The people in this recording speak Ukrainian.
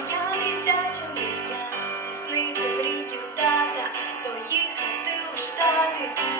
моя дитяча мрія, здійснити мрію тата, поїхати у штати.